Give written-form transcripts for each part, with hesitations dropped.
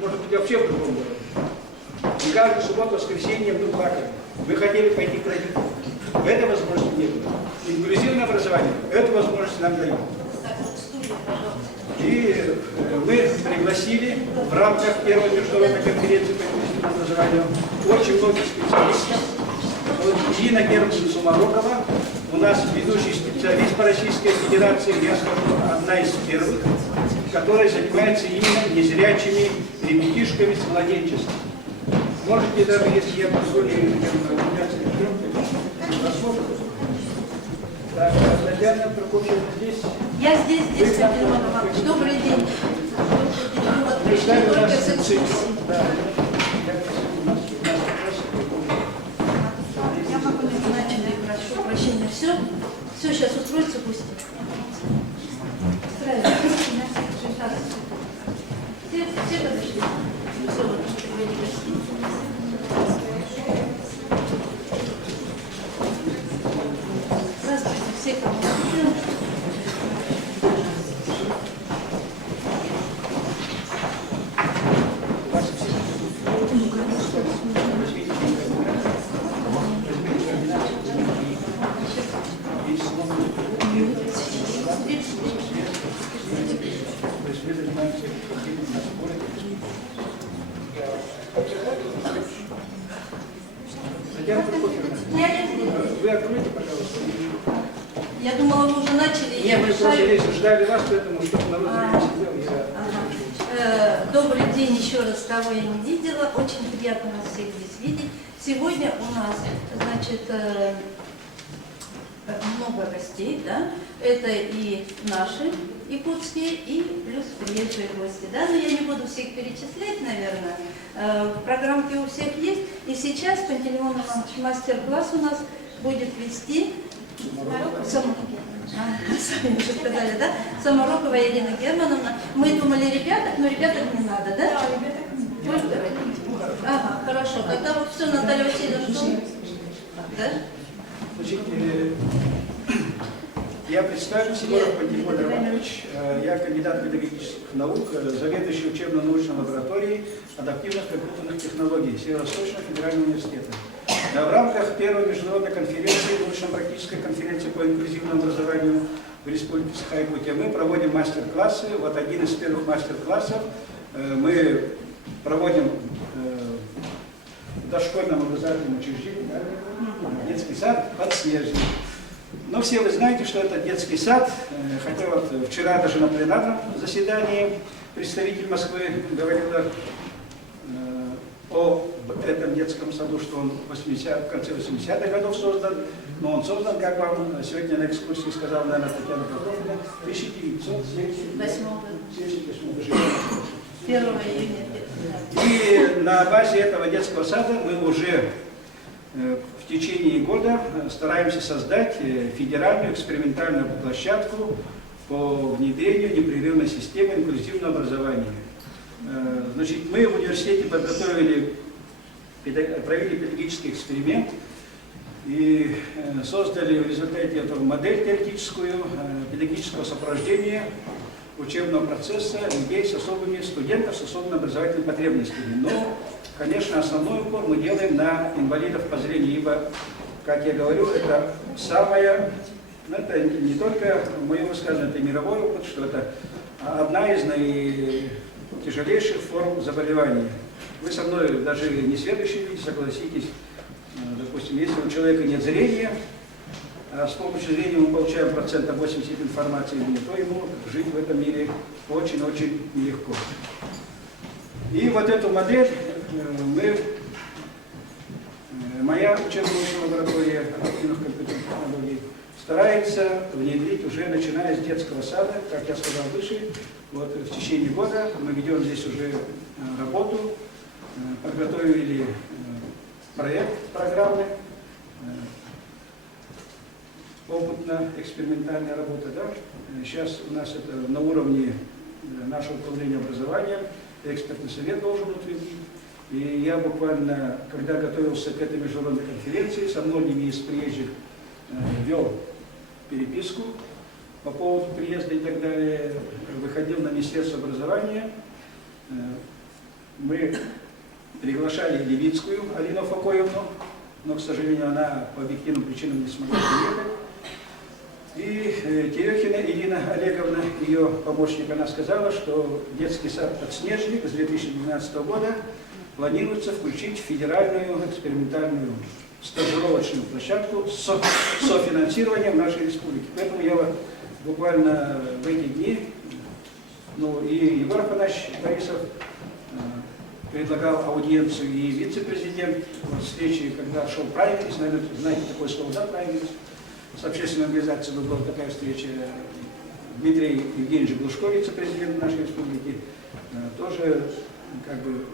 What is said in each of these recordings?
может быть, вообще в другом городе. И каждую субботу, воскресенье мы плакали. Мы хотели пойти к родителям. Этой возможности не было. Инклюзивное образование эту возможность нам дает. И мы пригласили в рамках первой международной конференции по инклюзивному образованию очень многих специалистов. Вот Ирина Германовна Сумарокова, у нас ведущий специалист по Российской Федерации, я скажу, одна из первых, которая занимается именно незрячими ребятишками с младенчества. Можете даже, если я позволю, рассмотрим. Так, Татьяна Прокопьевна здесь. Я здесь, Татьяна Ивановна. Добрый день. Мы вот пришли только с экскурсией. Я могу начать, прошу прощения. Все, сейчас устроится пусть. Все подошли. Все, здравствуйте, все, кому Вы откройте, пожалуйста. Я думала, вы уже начали. Нет, мы просто здесь ждали вас, поэтому чтобы народ не сидел. Добрый день еще раз, кого я не видела. Очень приятно вас всех здесь видеть. Сегодня у нас, значит, много гостей, да? Это и наши якутские, и плюс приезжие гости, да? Но я не буду всех перечислять, наверное. Программки у всех есть. И сейчас Пантелеимон мастер-класс у нас будет вести сказали, да? Саморокова Ирина Германовна. Мы думали ребяток, но ребяток не надо, да? Да, ребяток не надо. Ага, хорошо. Тогда вот все, Наталья Васильевна, да? Значит, я представлю, Сидоров Пантелеимон Романович, я кандидат педагогических наук, заведующий учебно-научной лабораторией адаптивных компьютерных технологий Северо-Восточного федерального университета. В рамках первой международной конференции, научно-практической конференции по инклюзивному образованию в Республике Саха-Якутия, мы проводим мастер-классы. Вот один из первых мастер-классов мы проводим в дошкольном образовательном учреждении, детский сад «Подснежник». Но все вы знаете, что это детский сад, хотя вот вчера даже на пленарном заседании представитель Москвы говорила о этом детском саду, что он в конце 80-х годов создан, но он создан, как вам сегодня на экскурсии сказала, наверное, Татьяна Прокопьевна, в 1978 году. 1 июня. И на базе этого детского сада мы уже в течение года стараемся создать федеральную экспериментальную площадку по внедрению непрерывной системы инклюзивного образования. Значит, мы в университете провели педагогический эксперимент и создали в результате этого модель теоретическую педагогического сопровождения учебного процесса людей с особыми, студентов с особыми образовательными потребностями. Но, конечно, основной упор мы делаем на инвалидов по зрению, ибо, как я говорю, это самое, это не только мое высказывание, это и мировой опыт, что это одна из наитяжелейших форм заболевания. Вы со мной, даже не следующие люди, согласитесь, допустим, если у человека нет зрения, а с помощью зрения мы получаем 80% информации, то ему жить в этом мире очень-очень нелегко. И вот эту модель моя учебно-научная лаборатория адаптивных компьютерных технологий старается внедрить уже начиная с детского сада, как я сказал выше. Вот в течение года мы ведем здесь уже работу, подготовили проект программы, опытно-экспериментальная работа. Да? Сейчас у нас это на уровне нашего управления образованием, экспертный совет должен утвердить. И я буквально, когда готовился к этой международной конференции, со многими из приезжих вел переписку по поводу приезда и так далее, выходил на Министерство образования, мы приглашали Левицкую Алину Факоевну, но, к сожалению, она по объективным причинам не смогла приехать. И Терехина Ирина Олеговна, ее помощник, она сказала, что детский сад «Подснежник» с 2012 года планируется включить в федеральную экспериментальную стажировочную площадку с софинансированием нашей республики. Поэтому я вот буквально в эти дни, ну и Егор Афанасьевич Борисов предлагал аудиенцию, и вице-президент вот встречи, когда шел праймерис, наверное, знаете такое слово, да, праймерис, с общественной организацией была такая встреча, Дмитрий Евгеньевич Глушко, вице-президент нашей республики, тоже как бы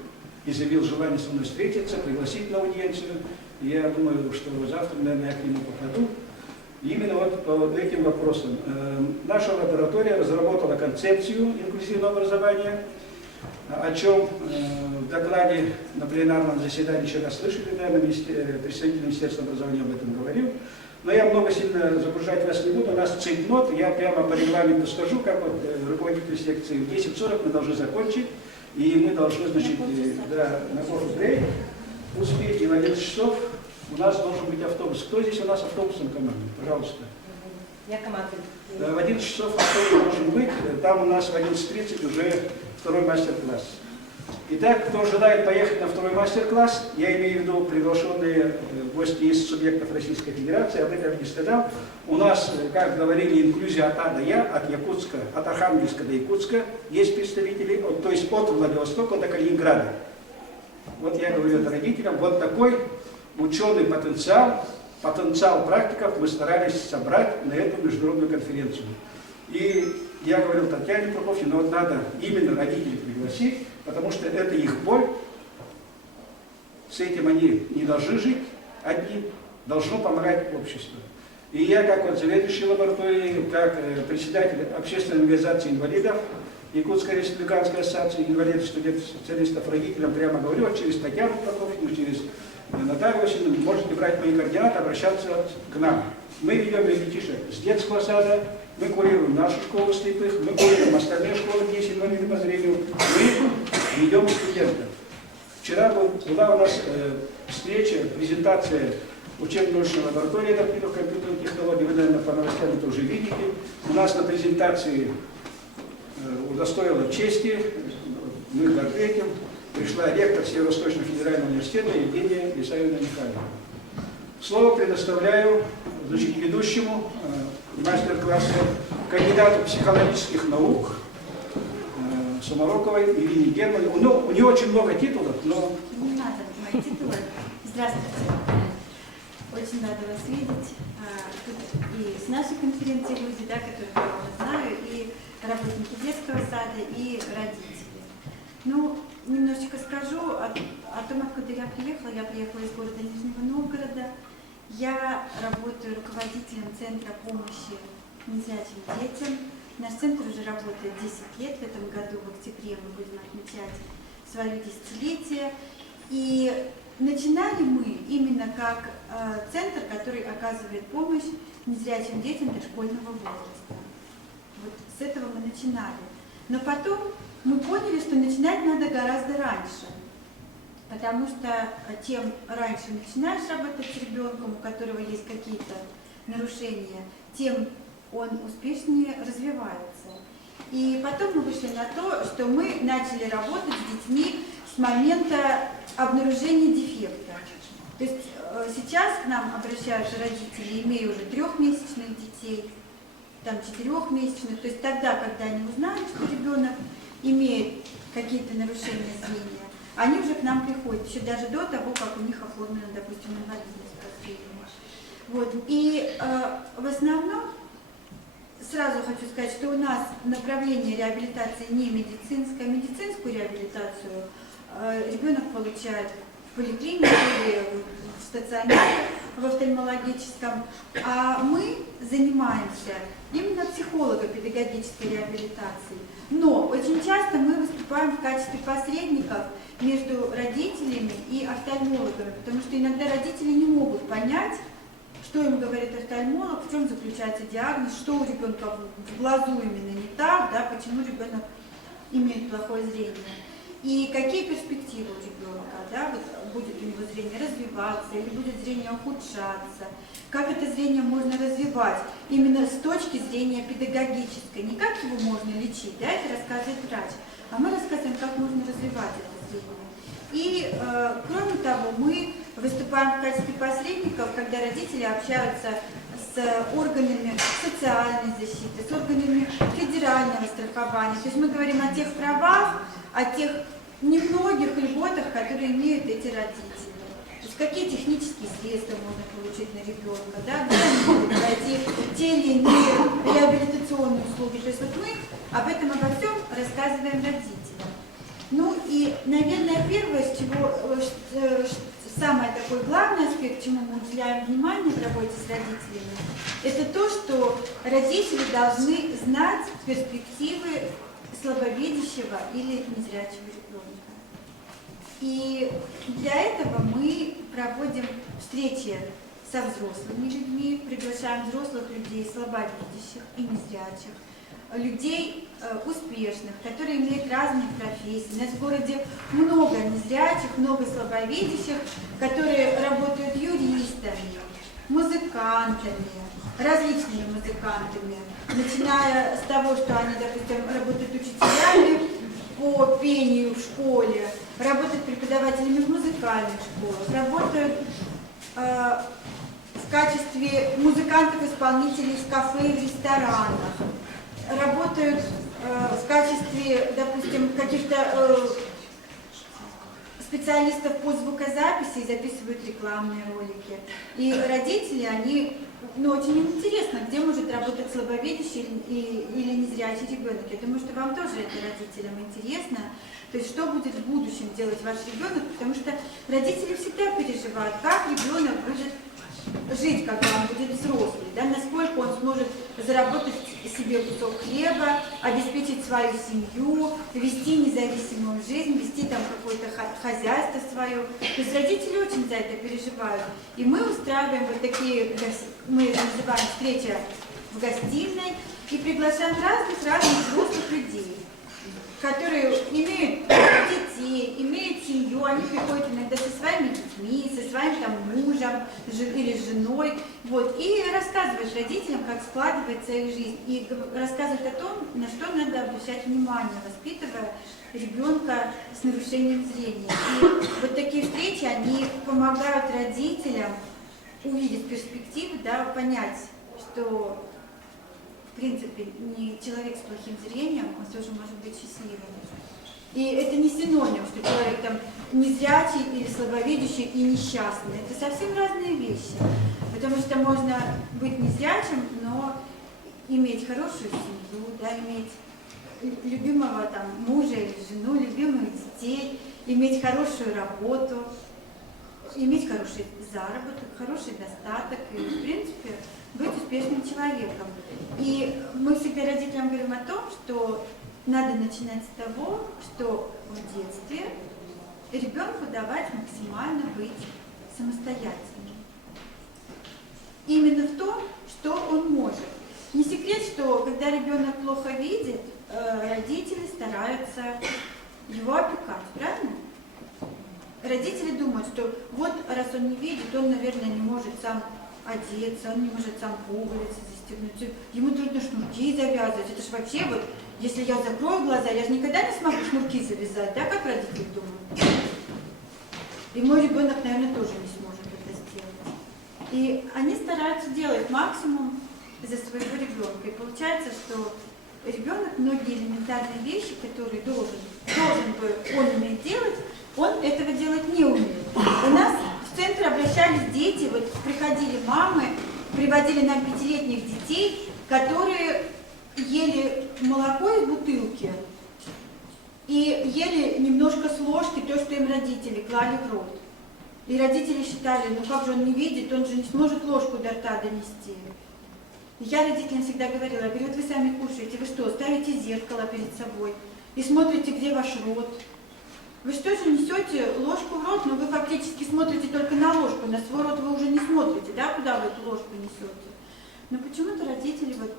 изъявил желание со мной встретиться, пригласить на аудиенцию. И я думаю, что завтра, наверное, я к нему попаду. Именно вот по этим вопросам. Наша лаборатория разработала концепцию инклюзивного образования, о чем в докладе на пленарном заседании вчера слышали, наверное, представитель Министерства образования об этом говорил. Но я много сильно загружать вас не буду. У нас цейтнот, я прямо по регламенту скажу, как вот руководитель секции, в 10:40 мы должны закончить, и мы должны, значит, на кофе-брейк успеть, и в 11 часов у нас должен быть автобус. Кто здесь у нас автобусом команды? Пожалуйста. Я команда. В 11 часов автобус должен быть, там у нас в 11:30 уже второй мастер-класс. Итак, кто желает поехать на второй мастер-класс, я имею в виду приглашенные гости из субъектов Российской Федерации, об этом не сказал. У нас, как говорили, инклюзия от А до Я, от Якутска, от Архангельска до Якутска есть представители, то есть от Владивостока до Калининграда. Вот я говорю это родителям, вот такой ученый потенциал практиков мы старались собрать на эту международную конференцию. И я говорил Татьяне Прокофьевне, но вот надо именно родителей пригласить, потому что это их боль, с этим они не должны жить одни, должно помогать обществу. И я, как вот заведующий лабораторией, как председатель общественной организации инвалидов, Якутской республиканской ассоциации инвалидов, студентов, специалистов, родителям прямо говорю, через Татьяну Прокофьевну, через Наталью Васильевну, можете брать мои координаты, обращаться к нам. Мы ведем ребятишек с детского сада, мы курируем нашу школу слепых, мы курируем остальные школы, где есть инвалиды по зрению, мы ведем студентов. Вчера была у нас встреча, презентация учебно-научной лаборатории адаптивных компьютерных технологий, вы, наверное, по новостям это уже видите. У нас на презентации удостоила чести, мы горды этим, пришла ректор Северо-Восточного федерального университета Евгения Исаевна Михайловна. Слово предоставляю, значит, ведущему мастер-класса, кандидату психологических наук Сумароковой Ирине Германовне. Ну, у нее очень много титулов, но... Не надо мои титулы. Здравствуйте. Очень рада вас видеть. Тут и с нашей конференции люди, да, которых я уже знаю, и работники детского сада, и родители. Ну, немножечко скажу о том, откуда я приехала. Я приехала из города Нижнего Новгорода. Я работаю руководителем Центра помощи незрячим детям. Наш центр уже работает 10 лет. В этом году, в октябре, мы будем отмечать свое десятилетие. И начинали мы именно как центр, который оказывает помощь незрячим детям дошкольного возраста. Вот с этого мы начинали. Но потом мы поняли, что начинать надо гораздо раньше. Потому что тем раньше начинаешь работать с ребенком, у которого есть какие-то нарушения, тем он успешнее развивается. И потом мы вышли на то, что мы начали работать с детьми с момента обнаружения дефекта. То есть сейчас к нам обращаются родители, имея уже 3-месячных детей, там 4-месячных, то есть тогда, когда они узнали, что ребенок имеет какие-то нарушения зрения, они уже к нам приходят, еще даже до того, как у них оформлена, допустим, инвалидность по зрению. Вот. И в основном, сразу хочу сказать, что у нас направление реабилитации не медицинское, медицинскую реабилитацию ребенок получает в поликлинике или в стационаре, в офтальмологическом, а мы занимаемся именно психолого-педагогической реабилитацией. Но очень часто мы выступаем в качестве посредников между родителями и офтальмологами, потому что иногда родители не могут понять, что им говорит офтальмолог, в чем заключается диагноз, что у ребенка в глазу именно не так, да, почему ребенок имеет плохое зрение. и какие перспективы у ребенка, да, вот будет у него зрение развиваться или будет зрение ухудшаться, как это зрение можно развивать именно с точки зрения педагогической, не как его можно лечить, да, это рассказывает врач, а мы рассказываем, как можно развивать это зрение. И, кроме того, мы выступаем в качестве посредников, когда родители общаются с органами социальной защиты, с органами федерального страхования. То есть мы говорим о тех правах, о тех немногих льготах, которые имеют эти родители. То есть какие технические средства можно получить на ребенка, да, где они могут найти те или иные реабилитационные услуги. То есть вот мы об этом обо всем рассказываем родителям. Ну и, наверное, первое, с чего, самый такой главный аспект, чему мы уделяем внимание в работе с родителями, это то, что родители должны знать перспективы слабовидящего или незрячего ребенка. И для этого мы проводим встречи со взрослыми людьми, приглашаем взрослых людей, слабовидящих и незрячих, людей успешных, которые имеют разные профессии. У нас в городе много незрячих, много слабовидящих, которые работают юристами, музыкантами, различными музыкантами, начиная с того, что они, допустим, работают учителями по пению в школе, работают преподавателями в музыкальных школах, работают в качестве музыкантов-исполнителей в кафе и в ресторанах, работают в качестве, допустим, каких-то специалистов по звукозаписи и записывают рекламные ролики. И родители, они, очень им интересно, где может работать слабовидящий или незрячий ребенок. Я думаю, что вам тоже это родителям интересно. То есть, что будет в будущем делать ваш ребенок, потому что родители всегда переживают, как ребенок будет жить, когда он будет взрослый, да, насколько он сможет заработать себе кусок хлеба, обеспечить свою семью, вести независимую жизнь, вести там какое-то хозяйство свое. То есть родители очень за это переживают. И мы устраиваем вот такие, мы называем встречи в гостиной, и приглашаем разных взрослых людей, которые имеют детей, имеют семью, они приходят иногда со своими детьми, со своим там мужем или женой, вот, и рассказывают родителям, как складывается их жизнь, и рассказывают о том, на что надо обращать внимание, воспитывая ребенка с нарушением зрения. И вот такие встречи, они помогают родителям увидеть перспективы, да, понять, что в принципе, не человек с плохим зрением, он тоже может быть счастливым. И это не синоним, что человек там незрячий или слабовидящий и несчастный. Это совсем разные вещи. Потому что можно быть незрячим, но иметь хорошую семью, да, иметь любимого там мужа или жену, любимых детей, иметь хорошую работу, иметь хороший заработок, хороший достаток и, в принципе, быть успешным человеком. И мы всегда родителям говорим о том, что надо начинать с того, что в детстве ребенку давать максимально быть самостоятельным. Именно в том, что он может. Не секрет, что когда ребенок плохо видит, родители стараются его опекать, правильно? Родители думают, что вот раз он не видит, он, наверное, не может сам одеться, он не может сам пуговицы застегнуть, ему трудно шнурки завязывать. Это ж вообще вот, если я закрою глаза, я же никогда не смогу шнурки завязать, да, как родители думают. И мой ребенок, наверное, тоже не сможет это сделать. И они стараются делать максимум за своего ребенка. И получается, что ребенок многие элементарные вещи, которые должен бы он уметь делать, он этого делать не умеет. У нас в центр обращались дети, вот приходили мамы, приводили нам 5-летних детей, которые ели молоко из бутылки и ели немножко с ложки то, что им родители клали в рот. И родители считали, ну как же он не видит, он же не сможет ложку до рта донести. Я родителям всегда говорила, я говорю, вот вы сами кушаете, вы что, ставите зеркало перед собой и смотрите, где ваш рот. Вы что же несете ложку в рот, но вы фактически смотрите только на ложку, на свой рот вы уже не смотрите, да, куда вы эту ложку несете. Но почему-то родители вот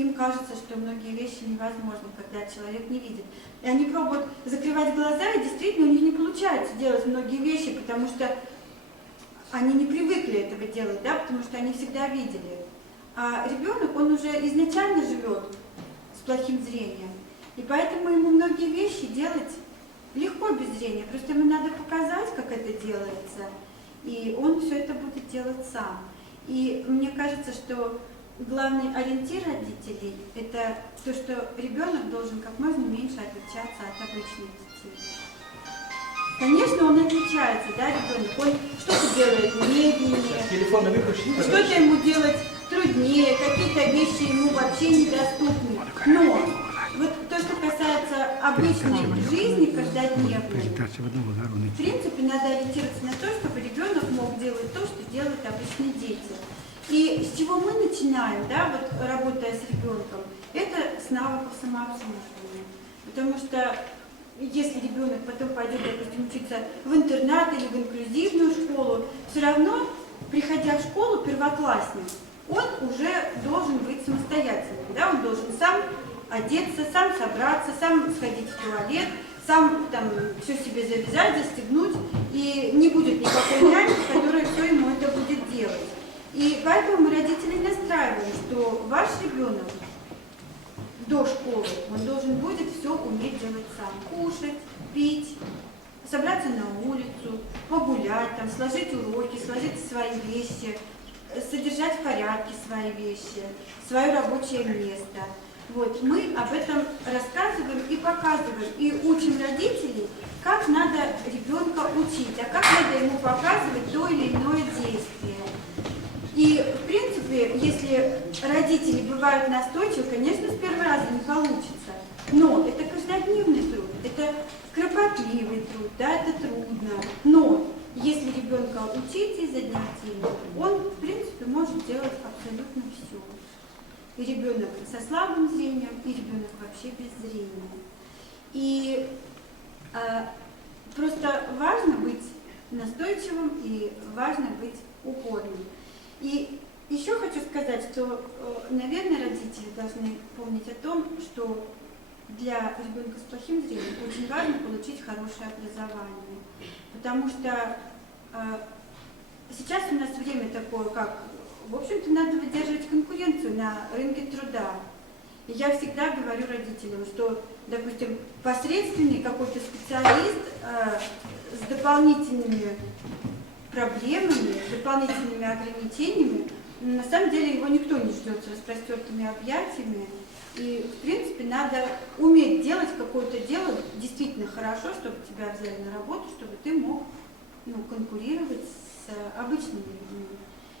им кажется, что многие вещи невозможны, когда человек не видит. И они пробуют закрывать глаза, и действительно у них не получается делать многие вещи, потому что они не привыкли этого делать, да, потому что они всегда видели. А ребенок, он уже изначально живет с плохим зрением, и поэтому ему многие вещи делать легко без зрения. Просто ему надо показать, как это делается, и он все это будет делать сам. И мне кажется, что главный ориентир родителей – это то, что ребенок должен как можно меньше отличаться от обычных детей. Конечно, он отличается, да, ребенок, он что-то делает медленнее, Телефон выключи. что-то ему делать труднее, какие-то вещи ему вообще недоступны. Но вот то, что касается обычной жизни каждодневной, в принципе, надо ориентироваться на то, чтобы ребенок мог делать то, что делают обычные дети. И с чего мы начинаем, да, вот работая с ребенком, это с навыков самообслуживания. Потому что если ребенок потом пойдет, допустим, учиться в интернат или в инклюзивную школу, все равно, приходя в школу, первоклассник, он уже должен быть самостоятельным, да, он должен сам одеться, сам собраться, сам сходить в туалет, сам там все себе завязать, застегнуть, и не будет никакой няни, которая все ему это будет делать. И поэтому мы родителей настраиваем, что ваш ребенок до школы, он должен будет все уметь делать сам. Кушать, пить, собраться на улицу, погулять, там, сложить уроки, сложить свои вещи, содержать в порядке свои вещи, свое рабочее место. Вот, мы об этом рассказываем и показываем, и учим родителей, как надо ребенка учить, а как надо ему показывать то или иное действие. И, в принципе, если родители бывают настойчивы, конечно, с первого раза не получится. Но это каждодневный труд, это кропотливый труд, да, это трудно. Но если ребенка учить изо дня в день, он, в принципе, может делать абсолютно все. И ребенок со слабым зрением, и ребенок вообще без зрения. И просто важно быть настойчивым и важно быть упорным. И еще хочу сказать, что, наверное, родители должны помнить о том, что для ребенка с плохим зрением очень важно получить хорошее образование. Потому что сейчас у нас время такое, как, в общем-то, надо выдерживать конкуренцию на рынке труда. И я всегда говорю родителям, что, допустим, посредственный какой-то специалист с дополнительными проблемами, с дополнительными ограничениями, на самом деле его никто не ждет с распростертыми объятиями. И, в принципе, надо уметь делать какое-то дело действительно хорошо, чтобы тебя взяли на работу, чтобы ты мог конкурировать с обычными людьми.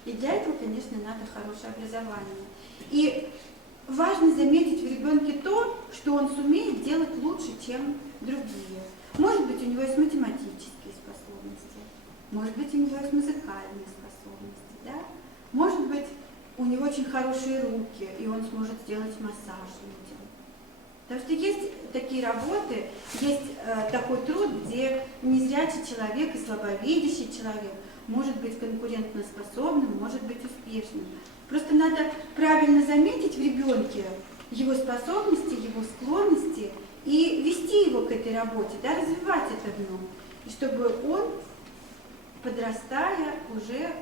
И для этого, конечно, надо хорошее образование. И важно заметить в ребенке то, что он сумеет делать лучше, чем другие. Может быть, у него есть математические способности, может быть, у него есть музыкальные способности, да? Может быть, у него очень хорошие руки, и он сможет сделать массаж людям. Потому что есть такие работы, есть такой труд, где незрячий человек и слабовидящий человек может быть конкурентоспособным, может быть успешным. Просто надо правильно заметить в ребенке его способности, его склонности и вести его к этой работе, да, развивать это в нем. И чтобы он, подрастая, уже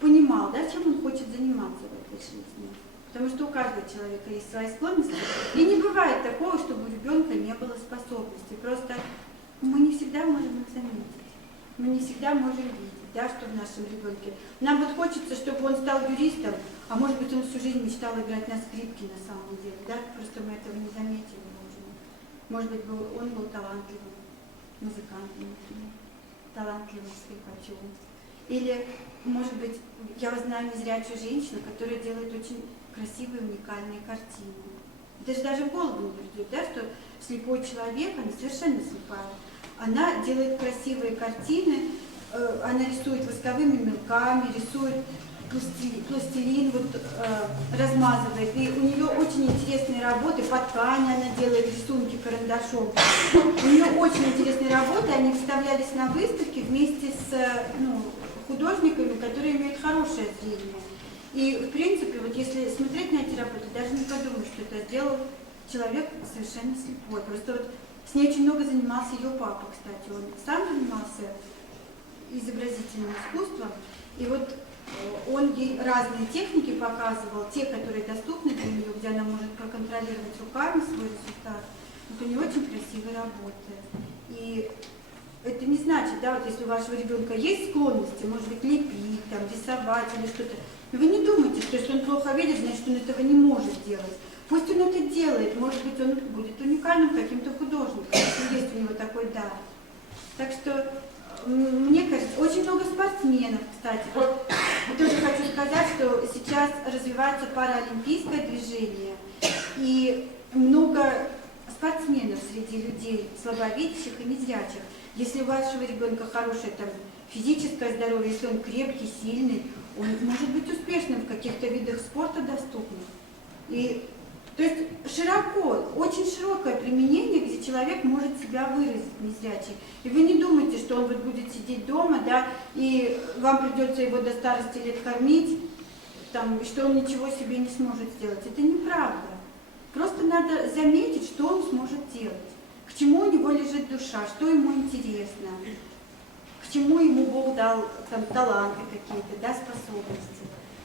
понимал, да, чем он хочет заниматься в этой жизни. Потому что у каждого человека есть свои склонности. И не бывает такого, чтобы у ребенка не было способностей. Просто мы не всегда можем их заметить. Мы не всегда можем видеть, да, что в нашем ребенке. Нам вот хочется, чтобы он стал юристом, а может быть, он всю жизнь мечтал играть на скрипке на самом деле. Да? Просто мы этого не заметили. Может быть, он был талантливым музыкантом, например, талантливым скрипачом. Или, может быть, я знаю незрячую женщину, которая делает очень красивые, уникальные картины. Даже в голову не придет, да, что слепой человек, она совершенно слепая. Она делает красивые картины, она рисует восковыми мелками, рисует пластилин, размазывает. И у нее очень интересные работы, по ткани она делает рисунки карандашом. У нее очень интересные работы, они выставлялись на выставке вместе с художниками, которые имеют хорошее зрение. И, в принципе, вот если смотреть на эти работы, даже не подумать, что это сделал человек совершенно слепой. Просто вот с ней очень много занимался ее папа, кстати. Он сам занимался изобразительным искусством. И вот он ей разные техники показывал, те, которые доступны для нее, где она может проконтролировать руками свой результат. Вот у нее очень красивые работы. И это не значит, да, вот если у вашего ребенка есть склонности, может быть, лепить, там, рисовать или что-то, вы не думайте, что если он плохо видит, значит, он этого не может делать. Пусть он это делает, может быть, он будет уникальным каким-то художником, если есть у него такой дар. Так что, мне кажется, очень много спортсменов, кстати. Вот, тоже хочу сказать, что сейчас развивается паралимпийское движение, и много спортсменов среди людей, слабовидящих и незрячих. Если у вашего ребенка хорошее там, физическое здоровье, если он крепкий, сильный, он может быть успешным в каких-то видах спорта доступных. И, то есть широко, очень широкое применение, где человек может себя выразить, незрячий. И вы не думайте, что он вот будет сидеть дома, да, и вам придется его до старости лет кормить, там, и что он ничего себе не сможет сделать. Это неправда. Просто надо заметить, что он сможет делать, к чему у него лежит душа, что ему интересно, к чему ему Бог дал там, таланты какие-то, да, способности.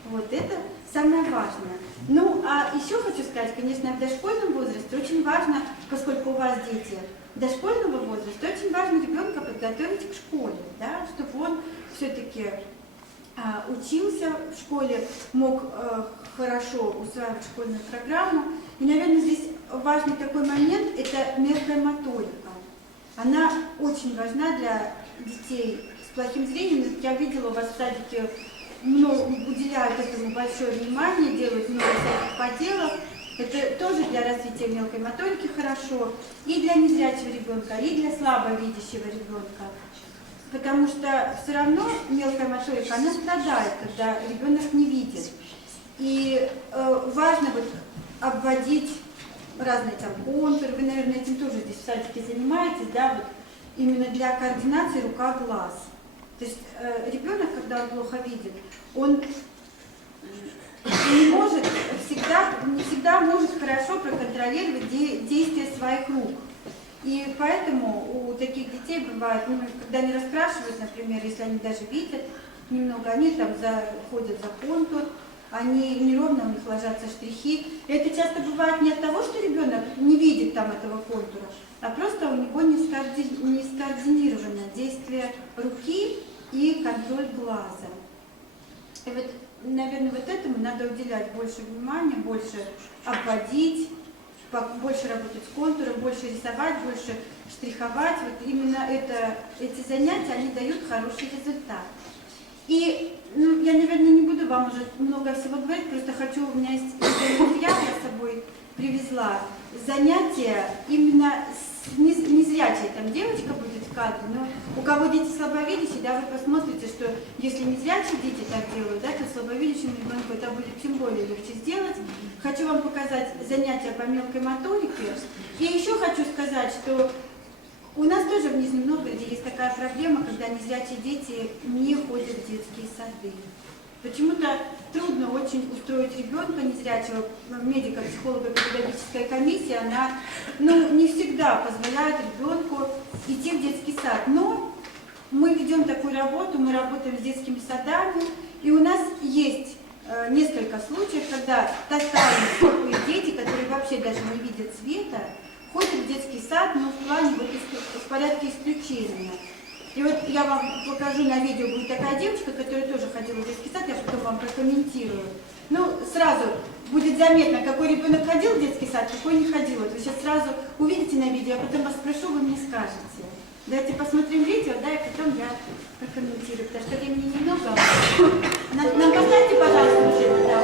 Вот это самое важное. Ну, а еще хочу сказать, конечно, в дошкольном возрасте очень важно, поскольку у вас дети дошкольного возраста, очень важно ребенка подготовить к школе, да, чтобы он все-таки учился в школе, мог хорошо усваивать школьную программу. И, наверное, здесь важный такой момент – это мелкая моторика. Она очень важна для детей с плохим зрением. Я видела, у вас в садике уделяют этому большое внимание, делают много всяких поделок. Это тоже для развития мелкой моторики хорошо и для незрячего ребенка, и для слабовидящего ребенка. Потому что все равно мелкая моторика, она страдает, когда ребенок не видит. И важно вот обводить разные там контуры. Вы, наверное, этим тоже здесь в садике занимаетесь, да, вот именно для координации рука-глаз. То есть ребенок, когда он плохо видит, он не может не всегда может хорошо проконтролировать действия своих рук. И поэтому у таких детей бывает, когда они раскрашивают, например, если они даже видят немного, они там заходят за контур, они неровно, у них ложатся штрихи. И это часто бывает не от того, что ребенок не видит там этого контура, а просто у него не скоординировано действие руки и контроль глаза. И вот, наверное, вот этому надо уделять больше внимания, больше обводить, больше работать с контуром, больше рисовать, больше штриховать. Вот именно эти занятия, они дают хороший результат. И я, наверное, не буду вам уже много всего говорить, просто хочу, у меня есть материал, я с собой привезла, занятия именно с незрячей, там девочка будет в кадре, но у кого дети слабовидящие, да, вы посмотрите, что если незрячие дети так делают, да, то слабовидящему ребенку это будет тем более легче сделать. Хочу вам показать занятия по мелкой моторике. И еще хочу сказать, что у нас тоже в Нижнем Новгороде есть такая проблема, когда незрячие дети не ходят в детские сады. Почему-то трудно очень устроить ребенка незрячего, медико-психолого-педагогическая комиссия, она не всегда позволяет ребенку идти в детский сад. Но мы ведем такую работу, мы работаем с детскими садами, и у нас есть несколько случаев, когда тотально слепые дети, которые вообще даже не видят света, ходят в детский сад, но в плане в порядке исключения. И вот я вам покажу на видео, будет такая девочка, которая тоже ходила в детский сад, я потом вам прокомментирую. Сразу будет заметно, какой ребенок ходил в детский сад, какой не ходил. Вот вы сейчас сразу увидите на видео, а потом вас спрошу, вы мне скажете. Давайте посмотрим видео, да, и потом я прокомментирую, потому что времени немного. Нам поставьте, пожалуйста, уже, да,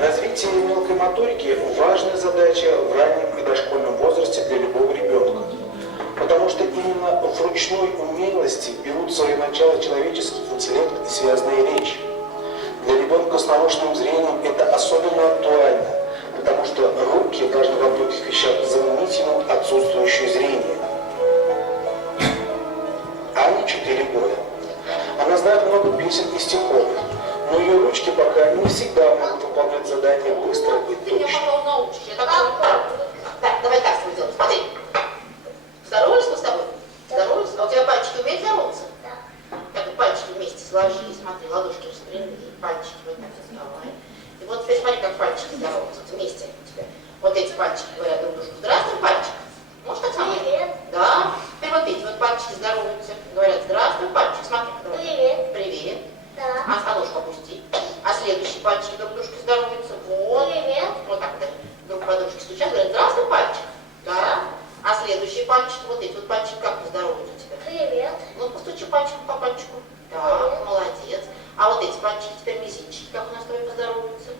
Развитие мелкой моторики – важная задача в раннем и дошкольном возрасте для любого ребенка. Потому что именно в ручной умелости берут свое начало человеческий интеллект и связанная речь. Для ребенка с нарушенным зрением это особенно актуально, потому что руки должны во многих вещах заменить ему отсутствующее зрение. 4 года. Она знает много песен и стихов, но ее ручки пока не всегда могут выполнять задания быстро и Ты меня точно. потом научишь. Я так Так, давай так с тобой делать. Смотри. Здоровались мы с тобой? Здоровались? А у тебя пальчики умеют здороваться? Да. Так, пальчики вместе сложи, смотри, ладошки распрямили, пальчики вот так создавай. И вот теперь смотри, как пальчики здороваются. Вот вместе у тебя. Вот эти пальчики говорят друг другу. Здравствуй, пальчик. Можешь так самое? Привет. Да. Теперь вот эти вот пальчики здороваются. Говорят, здравствуй, пальчик. Смотри, давай. Привет. Привет. Да. А ножку опусти. А следующие пальчики друг дружке здороваются. Вот. Привет. Вот так вот друг по дружке стучат. Говорят, здравствуй, пальчик. Да. А следующие пальчики, вот эти вот пальчики, как здороваются у тебя? Привет. Ну, постучи пальчиком по пальчику. Да, молодец. А вот эти пальчики теперь мизинчики, как у нас с тобой поздороваются?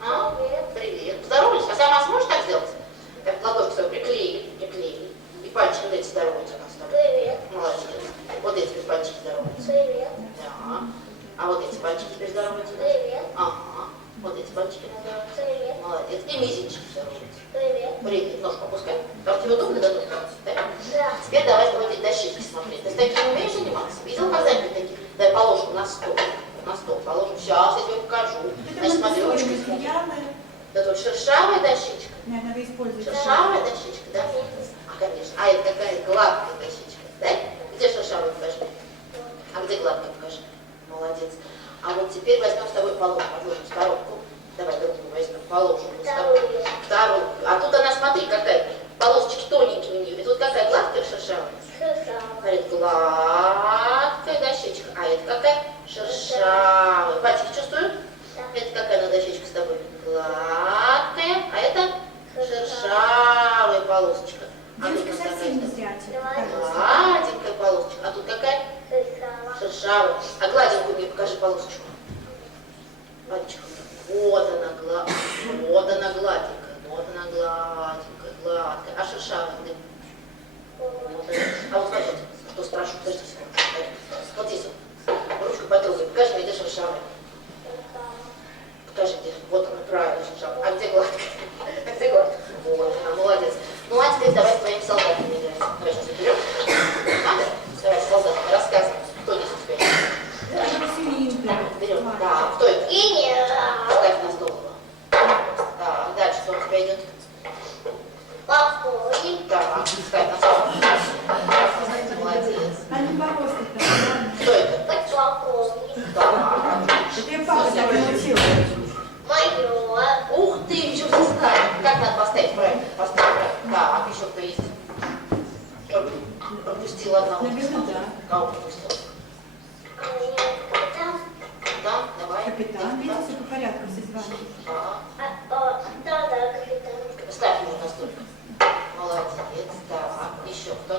А? Привет. Привет. Поздоровались? А сама сможешь так сделать? Так, ладошку свою приклеили. И пальчики вот эти здороваются у нас с тобой. Привет. Молодец. Вот эти пальчики здороваются. Привет. Да. А вот эти пальчики теперь здороваются? Привет. Ага. Вот эти пальчики здороваются. Привет. Молодец. И мизинчики здороваются. Привет. Привет. Ножку опускай. Там тебе удобно дадут? Да? Да. Теперь давай с тобой эти дощечки смотреть. Ты с такими умеешь заниматься? Видел когда-нибудь таких? Дай положим на стол. На стол положим. Сейчас я тебе покажу. Значит, смотри, ручки смотри. Это вот шершавая дощечка. Нет, надо использовать. Шершавая дощечка, да? А, конечно. А это какая гладкая дощечка, да? Где шершавая, покажи? А где гладкая, покажи? Молодец. А вот теперь возьмем с тобой полоску, отложим в сторонку. Давай другую возьмем, положим. Вторую. А тут она, смотри, какая. Полосочки тоненькие у нее. Это вот какая, гладкая, шершавая? Говорит, гладкая дощечка. А это какая? Шершавая. Пальчики чувствуют? Это какая на дощечка с тобой? Гладкая. А это шершавая полосочка. А Девушка тут совсем не какая? зрячая. Гладенькая полосочка. А тут какая? Шершавая. А гладенькую мне покажи полосочку. Пальчиком. Вот она гладенькая. Вот она гладенькая. Вот она гладенькая, гладкая. А шершавая где? Вот она. А вот смотри, кто спрошу, подожди секунду. Вот здесь вот. Ручку потрогай. Покажи мне, где шершавая. Покажи, где. Вот она, правильно, шершавая. А где гладкая? А где гладкая? Вот она, молодец. Ну а теперь давай с твоими солдатами играть. Давай сейчас уберем. Надо? Давай, солдаты, рассказывай. Кто здесь у тебя? Берем. Да, кто это? Ставь на стол. Да, дальше что у тебя идет? Покойник. Да, ставь на стол. Молодец. А не бороться. Кто это? Покойник. Да. Это я папа так научила. Майор. Ух ты, еще все знают. Как надо поставить правильно? Поставить правильно. Так, еще кто есть? Пропустил одного. Наверное, да. Кого пропустил? Да, давай. Капитан, видите, все по порядку, все звания. Ставь его на стол. Молодец. Так, еще кто?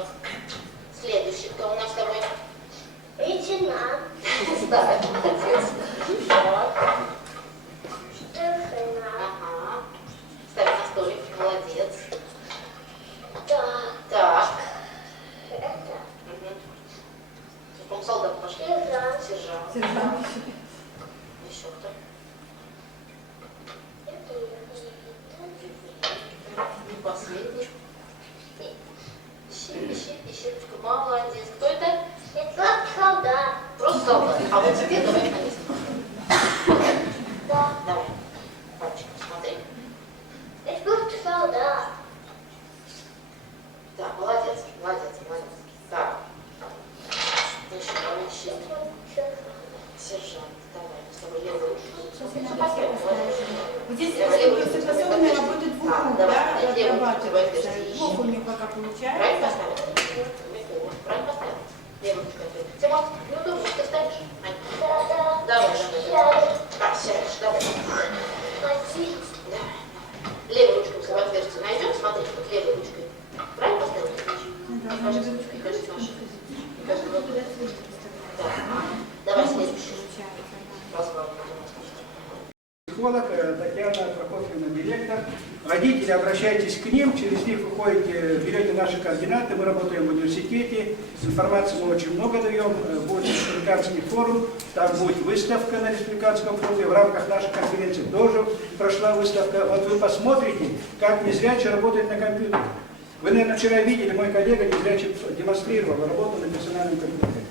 Следующий, кто у нас с тобой? Лейтенант. Ставь, молодец. Так. Старшина. Ага. Ставь на столик. Молодец. Да. Так. Это. Угу. Солдат пошли. Сержант. Сержант. Сержант. Еще кто? И последний. Ищи. Молодец. Кто это? Это солдат. Просто солдат. А вот теперь давай на место. Да. Давай. Пальчик, смотри. Это солдат. Да, молодец. Так. Еще, давай еще. Сержант, давай, мы с тобой левую руку. Здесь согласованная работа двух рук, да, отрабатывается. Двух у нее пока Правильно получается. поставил? Правильно поставил? Левую ручку. Тимон, неудобно, ты ставишь? Да. Давай, давай. Так, сядешь, давай. Один. Да. Левой ручкой в отверстие найдем, смотри, вот левой ручкой. Правильно поставил? Покажи нашу. Да. Давай следующий. Позвал. Психолог Татьяна Прокофьевна, директор. Родители, обращайтесь к ним, через них вы ходите, берете наши координаты, мы работаем в университете, информации мы очень много даем, будет республиканский форум, там будет выставка на республиканском форуме, в рамках нашей конференции тоже прошла выставка. Вот вы посмотрите, как незрячий работает на компьютере. Вы, наверное, вчера видели, мой коллега незрячий демонстрировал работу на персональном компьютере.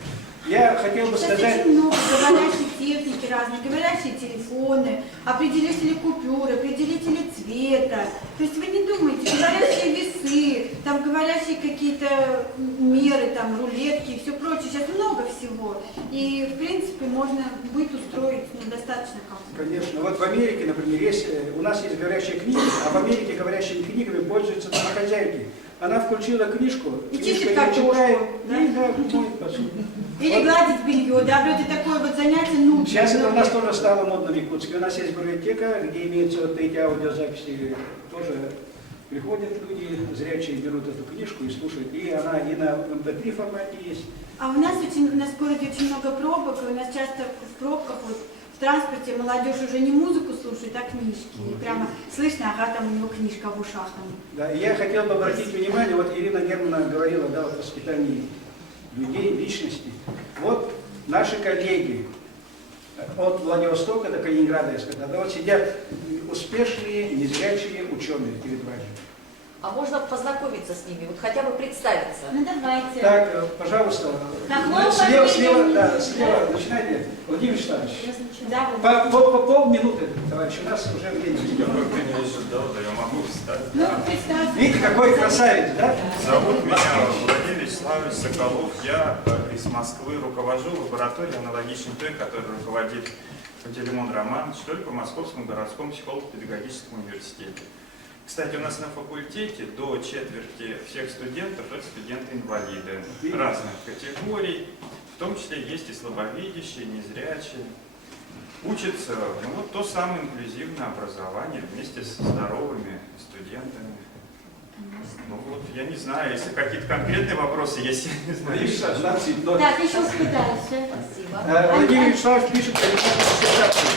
Я хотел бы Сейчас сказать... очень много говорящей техники разные, говорящие телефоны, определители купюр, определители цвета. То есть вы не думаете, говорящие весы, там говорящие какие-то меры, там рулетки и все прочее. Сейчас много всего. И, в принципе, можно быт устроить достаточно комфортно. Конечно. Вот в Америке, например, у нас есть говорящая книга, а в Америке говорящими книгами пользуются домохозяйки. Она включила книжку, И книжка чистит ее картошку, читает, да? и моет посуду. Или Вот. гладить белье, да, вроде такое вот занятие нудное. Сейчас это у нас тоже стало модно в Якутске. У нас есть библиотека, где имеются вот эти аудиозаписи. Тоже приходят люди, зрячие берут эту книжку и слушают. И она и на MP3 формате есть. А у нас в городе очень много пробок, и у нас часто в пробках, вот, в транспорте молодежь уже не музыку слушает, а книжки. И прямо слышно, ага, там у него книжка в ушах. Там. Да, и я хотел бы обратить внимание, вот Ирина Германовна говорила, да, вот о воспитании людей, личностей. Вот наши коллеги от Владивостока до Калининграда, я сказал, да, вот сидят успешные, незрячие ученые перед вами. А можно познакомиться с ними, вот хотя бы представиться. Ну давайте. Так, пожалуйста, Похлопаем. слева начинайте. Владимир Вячеславович, Да, вот. по полминуты, товарищ, у нас уже время. Вы меня еще дал, да я могу встать. Ну, представьте. Видите, какой красавец, да? Зовут меня Владимир Вячеславович Соколов. Я из Москвы руковожу лабораторией, аналогичной той, которой руководит Пантелеймон Романович, только по Московскому городскому психолого-педагогическому университете. Кстати, у нас на факультете до четверти всех студентов это студенты-инвалиды разных категорий, в том числе есть и слабовидящие, и незрячие. Учатся, ну вот то самое инклюзивное образование вместе с здоровыми студентами. Ну вот, я не знаю, если какие-то конкретные вопросы есть, я не знаю. Так, еще дальше. Спасибо. Владимир Вячеславович пишет диссертацию.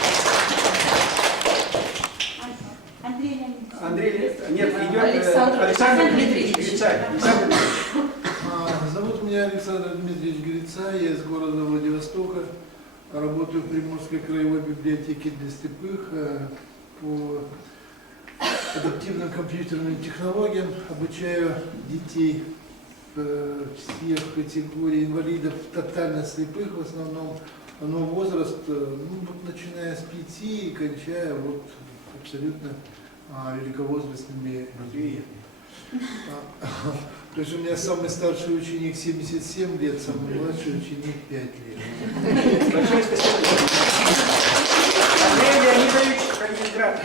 Андрей Леонидович. Андрей, нет, идет Александр Дмитриевич Грицай. Александр Дмитриевич. Зовут меня Александр Дмитриевич Грицай, я из города Владивостока, работаю в Приморской краевой библиотеке для слепых по адаптивным компьютерным технологиям, обучаю детей всех категорий инвалидов, тотально слепых в основном, но возраст, ну, вот, начиная с 5 и кончая вот абсолютно великовозрастными людьми. То есть у меня самый старший ученик 77 лет, самый младший ученик 5 лет. Большое спасибо. Андрей Леонидович, Калининград.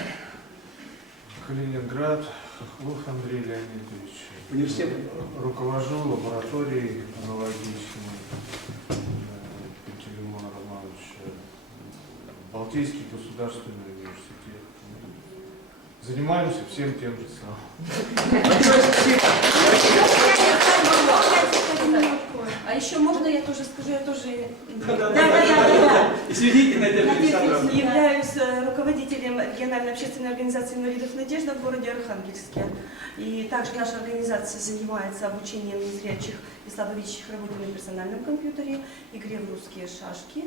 Калининград, Хохлов Андрей Леонидович. Университет. Руковожу лабораторией аналогичной Пантелеймона Романовича. Балтийский государственный университет. Занимаемся всем тем же самым. Большое спасибо. А еще можно я тоже скажу, я тоже Да. Извините, Надежда Александровна. являюсь руководителем региональной общественной организации инвалидов «Надежда» в городе Архангельске. И также наша организация занимается обучением незрячих и слабовидящих работе на персональном компьютере, игре в русские шашки.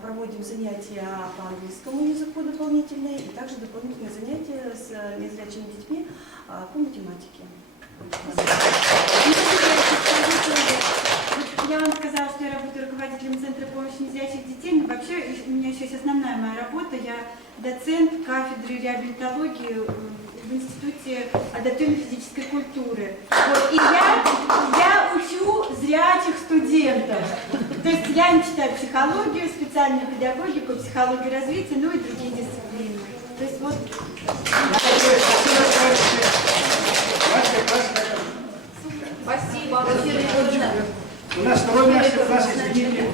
Проводим занятия по английскому языку дополнительные и также дополнительные занятия с незрячими детьми по математике. Я вам сказала, что я работаю руководителем Центра помощи незрячих детей, но вообще у меня еще есть основная моя работа. Я доцент кафедры реабилитологии в Институте адаптивной физической культуры. Вот, и я учу зрячих студентов. То есть я им читаю психологию, специальную педагогику, психологию развития, ну и другие дисциплины. То есть вот... Спасибо. У нас второй мастер-класс, извините.